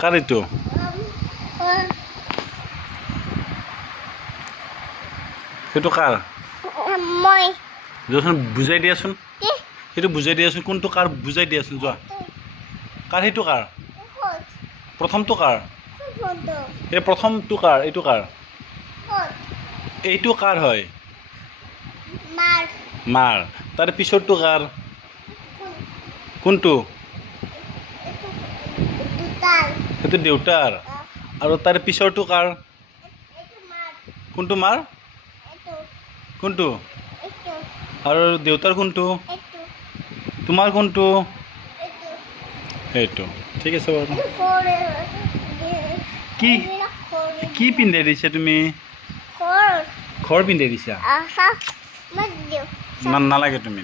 কাৰ এইটো সেইটো কাৰ যোৱাচোন বুজাই দিয়াচোন সেইটো বুজাই দিয়াচোন কোনটো কাৰ বুজাই দিয়াচোন যোৱা কাৰ সেইটো কাৰ প্ৰথমটো কাৰ এই প্ৰথমটো কাৰ এইটো কাৰ এইটো কাৰ হয় মাৰ তাৰ পিছৰটো কাৰ কোনটো সেইটো দেউতাৰ আৰু তাৰ পিছৰটো কাৰ কোনটো মাৰ কোনটো আৰু দেউতাৰ কোনটো তোমাৰ কোনটো সেইটো ঠিক আছে বাৰু কি কি পিন্ধাই দিছা তুমি ঘৰ পিন্ধাই দিছা নালাগে তুমি